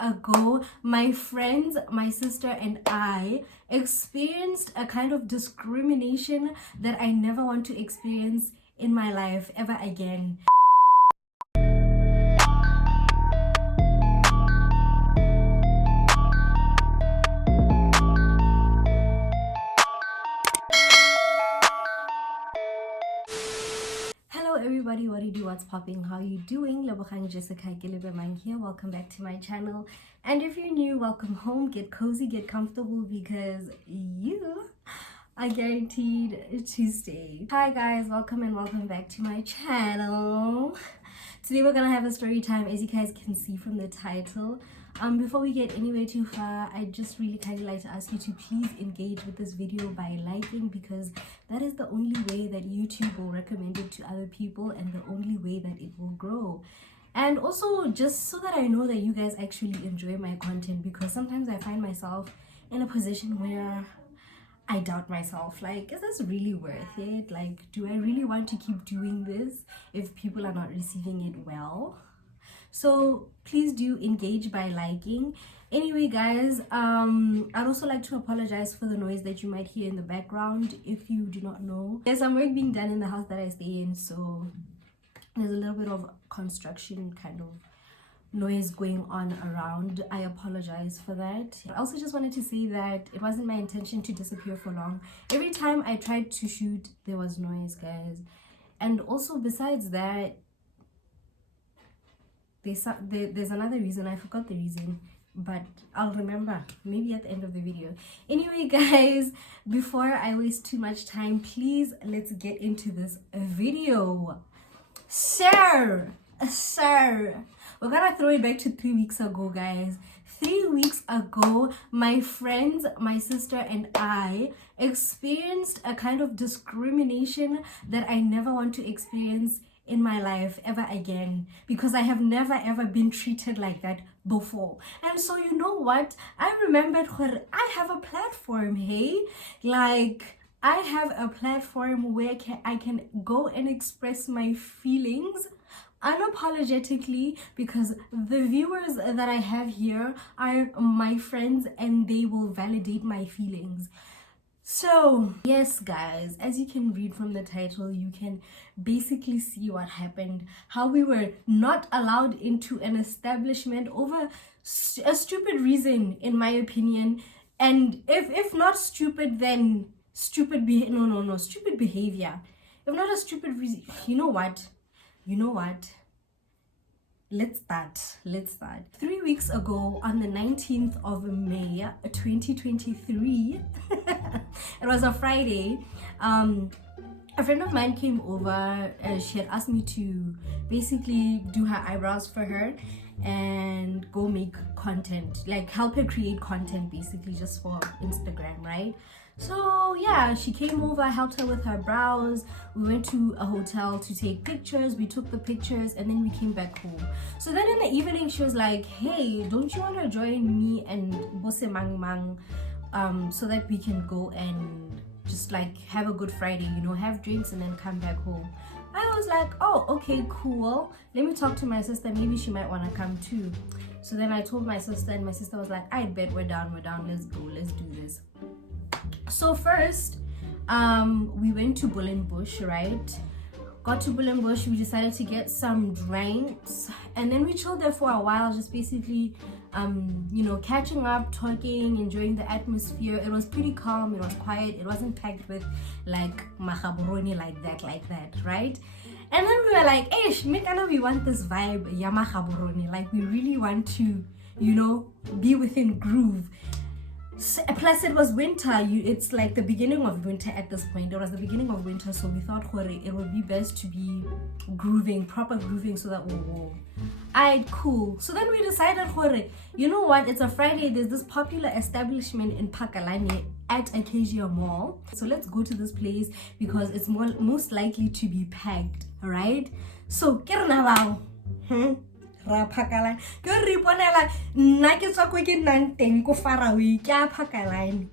ago, my friends, my sister, and I experienced a kind of discrimination that I never want to experience in my life ever again. Hello everybody, what do you do, what's popping, how you doing? Lebogang Jessica Gilibemang here. Welcome back to my channel, and if you're new, welcome home. Get cozy, get comfortable, because you are guaranteed to stay. Hi guys, welcome and welcome back to my channel. Today we're gonna have a story time, as you guys can see from the title. Before we get anywhere too far, I just really kind of like to ask you to please engage with this video by liking, because that is the only way that YouTube will recommend it to other people and the only way that it will grow. And also just so that I know that you guys actually enjoy my content, because sometimes I find myself in a position where I doubt myself, like, is this really worth it? Like, do I really want to keep doing this if people are not receiving it well? So please do engage by liking. Anyway guys, I'd also like to apologize for the noise that you might hear in the background. If you do not know, there's some work being done in the house that I stay in, so there's a little bit of construction kind of noise going on around. I apologize for that. I also just wanted to say that it wasn't my intention to disappear for long. Every time I tried to shoot, there was noise, guys. And also besides that, there's another reason. I forgot the reason, but I'll remember maybe at the end of the video. Anyway guys, before I waste too much time, please let's get into this video. Sir, we're gonna throw it back to 3 weeks ago, guys. 3 weeks ago, my friends, my sister, and I experienced a kind of discrimination that I never want to experience in my life ever again, because I have never ever been treated like that before. And so, you know what, I remembered I have a platform, hey, like I have a platform where I can go and express my feelings unapologetically, because the viewers that I have here are my friends and they will validate my feelings. So yes guys, as you can read from the title, you can basically see what happened, how we were not allowed into an establishment over a stupid reason, in my opinion. And if not stupid, then stupid stupid behavior. If not a stupid reason, you know what, let's start. 3 weeks ago, on the 19th of May 2023, it was a Friday, a friend of mine came over. She had asked me to basically do her eyebrows for her and go make content, like help her create content basically just for Instagram, right? So yeah, she came over, helped her with her brows. We went to a hotel to take pictures. We took the pictures and then we came back home. So then in the evening she was like, hey, don't you want to join me and Bose Mang Mang, so that we can go and just like have a good Friday, you know, have drinks and then come back home. I was like, oh, okay, cool. Let me talk to my sister, maybe she might want to come too. So then I told my sister, and my sister was like, I bet we're down, let's go, let's do this. So first, we went to Wouldnt, right? Got to Wouldnt, we decided to get some drinks, and then we chilled there for a while, just basically, you know, catching up, talking, enjoying the atmosphere. It was pretty calm, it was quiet, it wasn't packed with like machaboroni like that, right? And then we were like, Eish, we want this vibe, yamachaboroni, like we really want to, you know, be within groove. Plus it was winter. It's like the beginning of winter at this point. It was the beginning of winter, so we thought it would be best to be grooving, proper grooving, so that we'll warm. Alright, cool. So then we decided, you know what, it's a Friday, there's this popular establishment in Pakalane at Acacia Mall, so let's go to this place because it's most likely to be packed, right? So ra Phakalane ke re iponela nna ke tswa ko ke nang teng ko Faraway ke a Phakalane.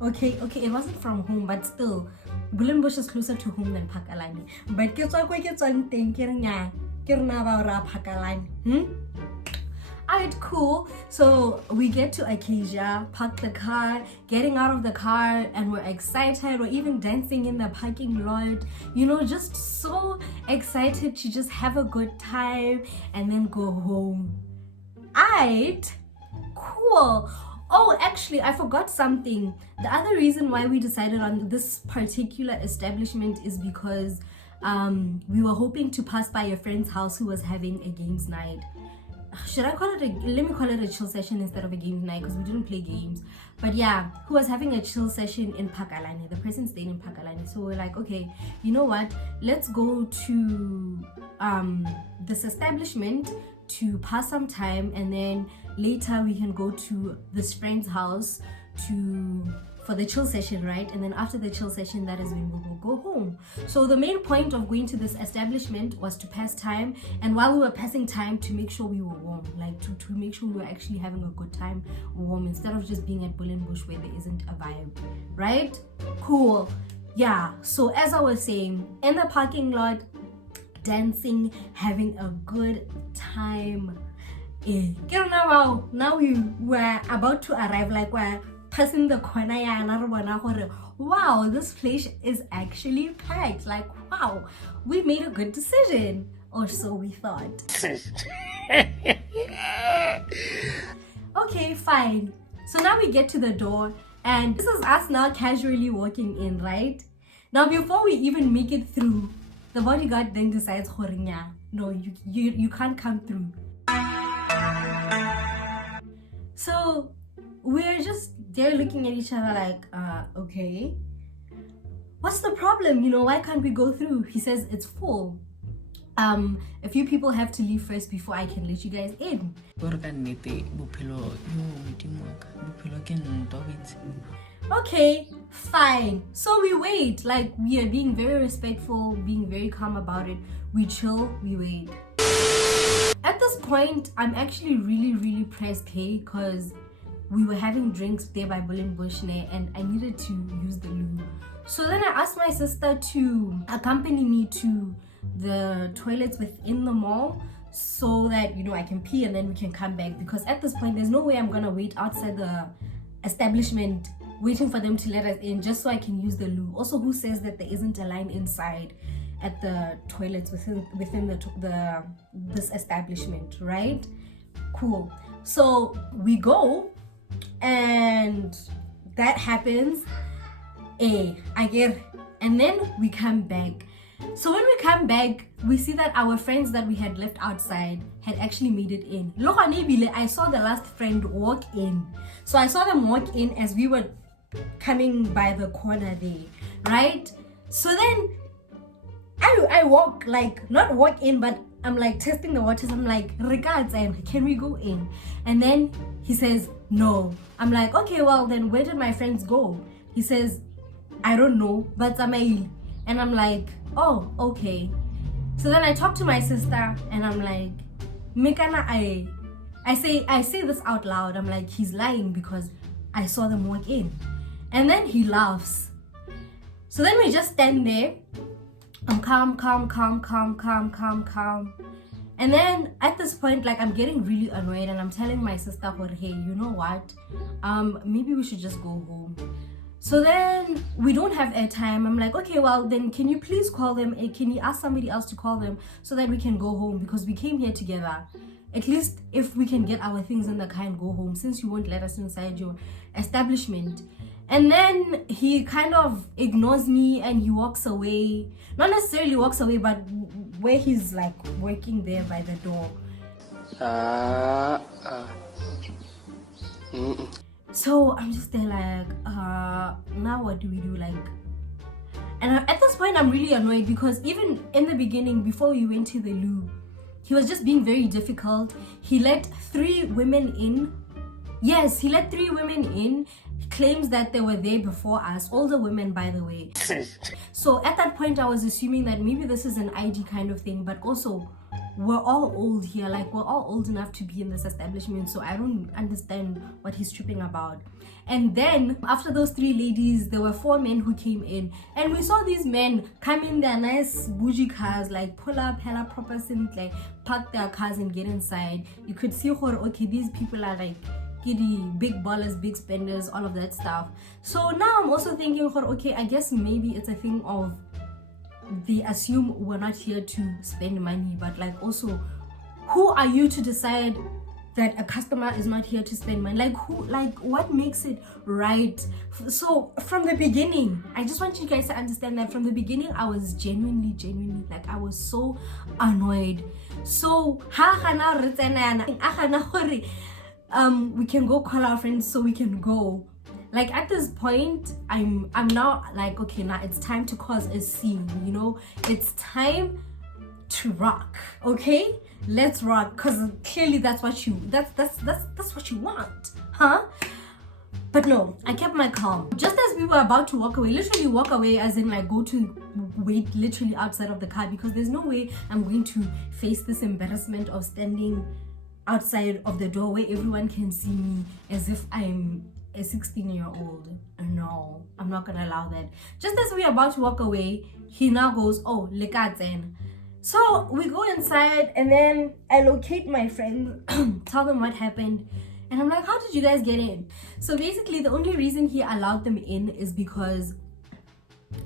Okay, it wasn't from home, but still Wouldnt is closer to home than Phakalane. But ke tswa ko ke tswang teng ke re nya ke rena ba ra Phakalane. alright, cool. So we get to Acacia, park the car, getting out of the car, and we're excited. We're even dancing in the parking lot, you know, just so excited to just have a good time and then go home. Alright, cool. Oh, actually, I forgot something. The other reason why we decided on this particular establishment is because we were hoping to pass by a friend's house who was having a games night. Should I call it let me call it a chill session instead of a games night, because we didn't play games. But yeah, who was having a chill session in Pakalani. The person stayed in Pakalani. So we're like, okay, you know what? Let's go to this establishment to pass some time, and then later we can go to this friend's house for the chill session, right? And then after the chill session, that is when we will go home. So the main point of going to this establishment was to pass time, and while we were passing time, to make sure we were warm, like to make sure we were actually having a good time warm, instead of just being at Wouldnt where there isn't a vibe, right? Cool. Yeah, so as I was saying, in the parking lot, dancing, having a good time. Now we were about to arrive, like we're passing the corner. Wow, this place is actually packed. Like, wow, we made a good decision, or so we thought. Okay, fine. So now we get to the door, and this is us now casually walking in, right? Now before we even make it through, the bodyguard then decides, no, you can't come through. So we're just there looking at each other like, okay, what's the problem? You know, why can't we go through? He says it's full. A few people have to leave first before I can let you guys in. Okay, fine. So we wait, like we are being very respectful, being very calm about it. We chill, we wait. At this point, I'm actually really pressed, hey, because we were having drinks there by Wouldnt and I needed to use the loo. So then I asked my sister to accompany me to the toilets within the mall so that, you know, I can pee and then we can come back, because at this point there's no way I'm gonna wait outside the establishment waiting for them to let us in just so I can use the loo. Also, who says that there isn't a line inside at the toilets within this establishment, right? Cool. So we go, and that happens. I get, and then we come back. So when we come back, we see that our friends that we had left outside had actually made it in. I saw the last friend walk in. So I saw them walk in as we were coming by the corner there, right? So then I walk, like, not walk in, but I'm like testing the waters. I'm like, regards, and can we go in? And then he says no. I'm like, okay, well then where did my friends go? He says, I don't know, but Amail. And I'm like, oh, okay. So then I talk to my sister and I'm like, Mekana, I say this out loud. I'm like, he's lying because I saw them walk in. And then he laughs. So then we just stand there. I'm calm. And then at this point, like, I'm getting really annoyed and I'm telling my sister, hey, you know what? Maybe we should just go home. So then we don't have airtime. I'm like, okay, well then can you please call them? Can you ask somebody else to call them so that we can go home, because we came here together. At least if we can get our things in the car and go home, since you won't let us inside your establishment. And then he kind of ignores me and he walks away. Not necessarily walks away, but where he's like working there by the door. So I'm just there like, now what do we do? Like, and at this point I'm really annoyed, because even in the beginning, before we went to the loo, he was just being very difficult. He let 3 women in. Yes, he let 3 women in. He claims that they were there before us, older women, by the way. So at that point I was assuming that maybe this is an ID kind of thing, but also we're all old here, like we're all old enough to be in this establishment, so I don't understand what he's tripping about. And then after those 3 ladies, there were 4 men who came in, and we saw these men come in their nice bougie cars, like pull up hella proper synth, like park their cars and get inside. You could see, okay, these people are like giddy, big ballers, big spenders, all of that stuff. So now I'm also thinking, okay, I guess maybe it's a thing of they assume we're not here to spend money, but like also, who are you to decide that a customer is not here to spend money? Like who, like what makes it right? So from the beginning, I just want you guys to understand that from the beginning, I was genuinely like, I was so annoyed. So we can go call our friends so we can go. Like at this point, I'm now like, okay, now it's time to cause a scene, you know? It's time to rock, okay? Let's rock, because clearly that's what you what you want, huh? But no, I kept my calm. Just as we were about to walk away, literally walk away as in like go to wait literally outside of the car, because there's no way I'm going to face this embarrassment of standing outside of the door where everyone can see me as if I'm a 16-year-old. No, I'm not gonna allow that. Just as we're about to walk away, he now goes, oh, lekatzen. So we go inside, and then I locate my friends, tell them what happened, and I'm like, how did you guys get in? So basically the only reason he allowed them in is because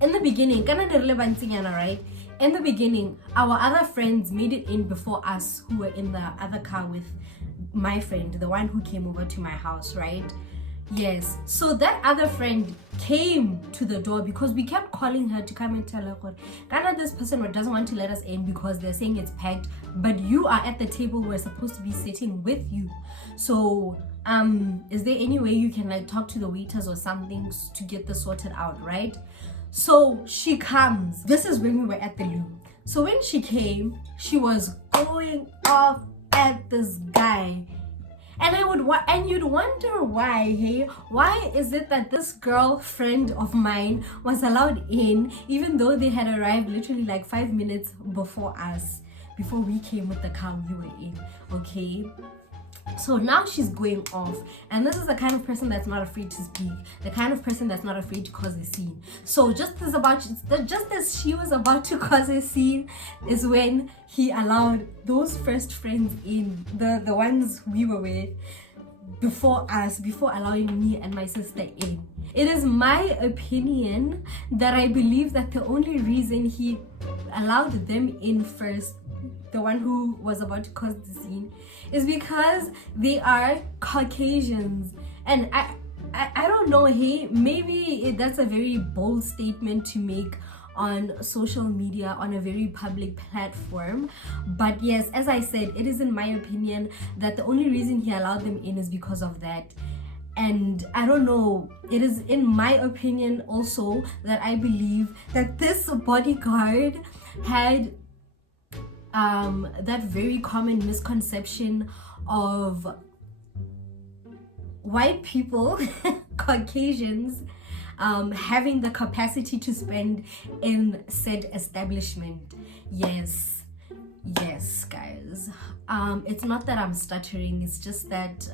in the beginning, right? In the beginning, our other friends made it in before us, who were in the other car with my friend, the one who came over to my house, right? Yes, so that other friend came to the door because we kept calling her to come and tell her, Ghana, this person doesn't want to let us in because they're saying it's packed, but you are at the table we're supposed to be sitting with you. So is there any way you can like talk to the waiters or something to get this sorted out, right? So she comes. This is when we were at the loo. So when she came, she was going off at this guy. And you'd wonder why, hey? Why is it that this girlfriend of mine was allowed in, even though they had arrived literally like 5 minutes before us, before we came with the car we were in, okay? So now she's going off, and this is the kind of person that's not afraid to speak, the kind of person that's not afraid to cause a scene. So just as she was about to cause a scene is when he allowed those first friends in, the ones we were with before us, before allowing me and my sister in. It is my opinion that I believe that the only reason he allowed them in first, the one who was about to cause the scene, is because they are Caucasians. And I don't know, hey, maybe that's a very bold statement to make on social media, on a very public platform, but yes, as I said, it is in my opinion that the only reason he allowed them in is because of that. And I don't know, it is in my opinion also that I believe that this bodyguard had that very common misconception of white people, Caucasians, having the capacity to spend in said establishment. Yes, guys. It's not that I'm stuttering, it's just that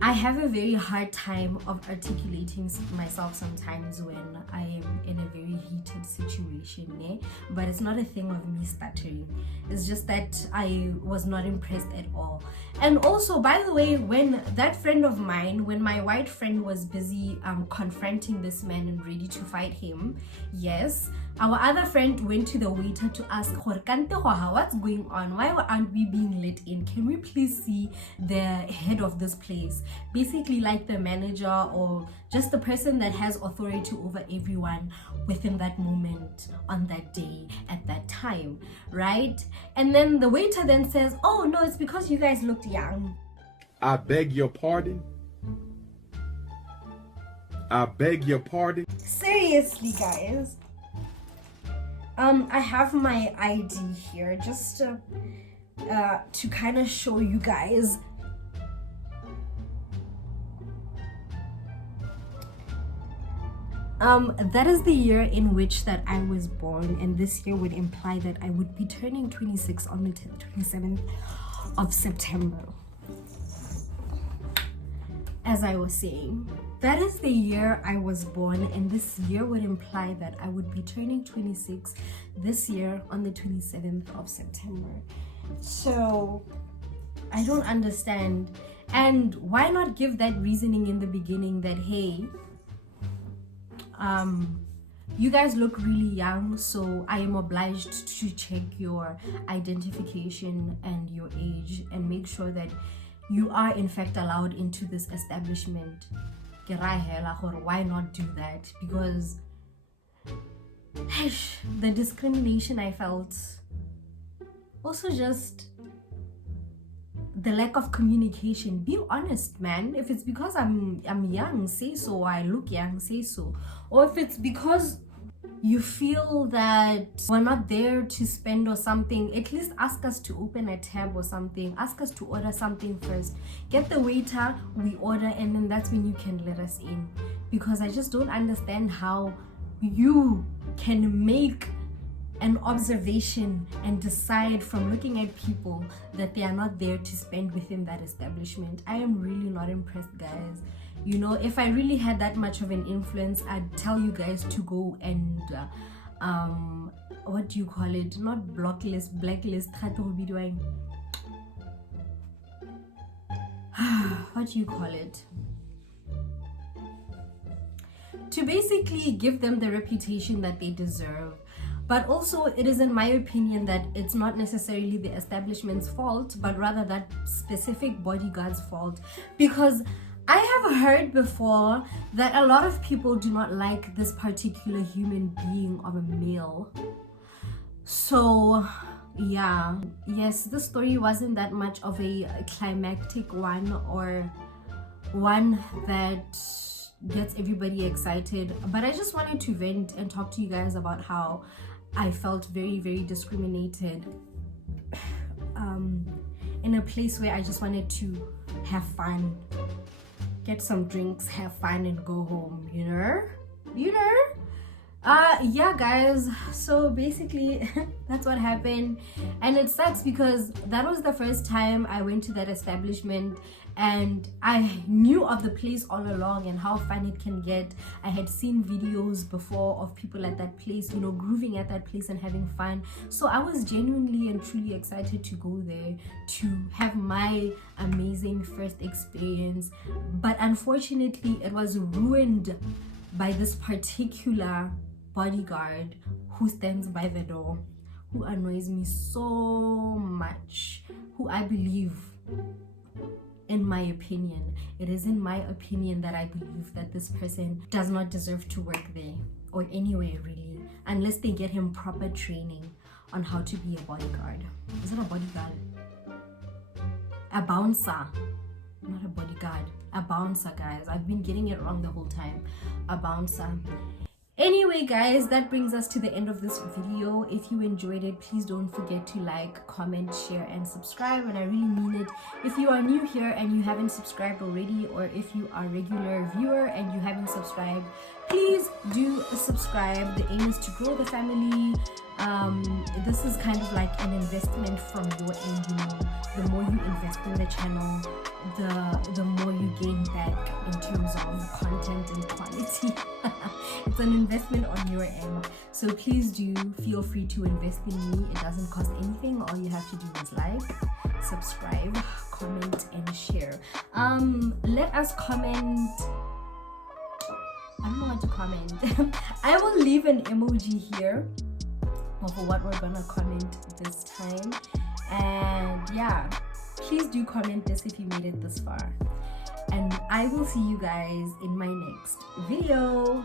I have a very hard time of articulating myself sometimes when I am in a very heated situation, eh? But it's not a thing of me stuttering. It's just that I was not impressed at all. And also, by the way, when that friend of mine, when my white friend was busy confronting this man and ready to fight him, yes, our other friend went to the waiter to ask, what's going on? Why aren't we being let in? Can we please see the head of this place? Basically like the manager or just the person that has authority over everyone within that moment, on that day, at that time, right? And then the waiter then says, oh no, it's because you guys looked young. I beg your pardon? I beg your pardon? Seriously, guys. I have my ID here just to kind of show you guys. That is the year in which that I was born, and this year would imply that I would be turning 26 on the 27th of September. As I was saying, that is the year I was born, and this year would imply that I would be turning 26 this year on the 27th of September. So I don't understand. And why not give that reasoning in the beginning that, hey, you guys look really young, so I am obliged to check your identification and your age and make sure that you are in fact allowed into this establishment. Why not do that? Because the discrimination I felt, also just the lack of communication. Be honest, man. If it's because I'm young, say so. I look young, say so. Or if it's because you feel that we're not there to spend or something, at least ask us to open a tab or something. Ask us to order something first. Get the waiter, we order, and then that's when you can let us in. Because I just don't understand how you can make an observation and decide from looking at people that they are not there to spend within that establishment. I am really not impressed, guys. You know, if I really had that much of an influence, I'd tell you guys to go and what do you call it? Not blacklist. What do you call it? To basically give them the reputation that they deserve. But also, it is in my opinion that it's not necessarily the establishment's fault, but rather that specific bodyguard's fault. Because I have heard before that a lot of people do not like this particular human being of a male. So, yeah. Yes, the story wasn't that much of a climactic one or one that gets everybody excited. But I just wanted to vent and talk to you guys about how I felt very, very discriminated in a place where I just wanted to have fun, get some drinks, have fun, and go home, you know? Yeah, guys, so basically that's what happened. And it sucks because that was the first time I went to that establishment, and I knew of the place all along and how fun it can get. I had seen videos before of people at that place, you know, grooving at that place and having fun. So I was genuinely and truly excited to go there to have my amazing first experience. But unfortunately, it was ruined by this particular bodyguard who stands by the door, who annoys me so much, who I believe, in my opinion, it is in my opinion that I believe that this person does not deserve to work there or anywhere really, unless they get him proper training on how to be a bodyguard. Is it a bodyguard? A bouncer. Not a bodyguard. A bouncer, guys. I've been getting it wrong the whole time. A bouncer. Anyway, guys, that brings us to the end of this video. If you enjoyed it, please don't forget to like, comment, share, and subscribe. And I really mean it. If you are new here and you haven't subscribed already, or if you are a regular viewer and you haven't subscribed, please do subscribe. The aim is to grow the family. This is kind of like an investment from your end, you know. The more you invest in the channel, the more you gain back in terms of content and quality. It's an investment on your end, so please do feel free to invest in me. It doesn't cost anything. All you have to do is like, subscribe, comment, and share. Let us comment. I don't know what to comment. I will leave an emoji here of what we're gonna comment this time. And yeah, please do comment this if you made it this far. And I will see you guys in my next video.